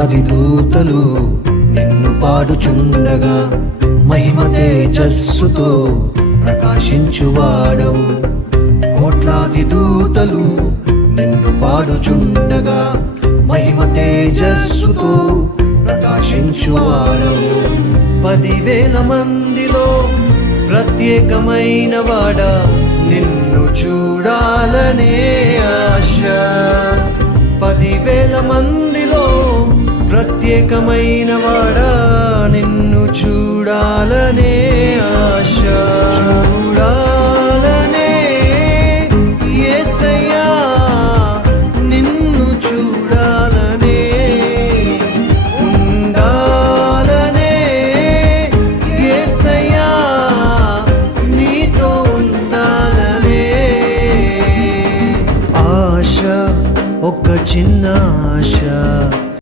కోట్లాది దూతలు నిన్ను పాడుచుండగా మహిమ తేజస్సుతో ప్రకాశించువాడవు. కోట్లాది దూతలు నిన్ను పాడుచుండగా మహిమ తేజస్సుతో ప్రకాశించువాడవు. 10,000 మందిలో ప్రత్యేకమైన వాడా నిన్ను చూడాలనే ఆశ. 10,000 మందిలో ప్రత్యేకమైన వాడా నిన్ను చూడాలనే ఆశ.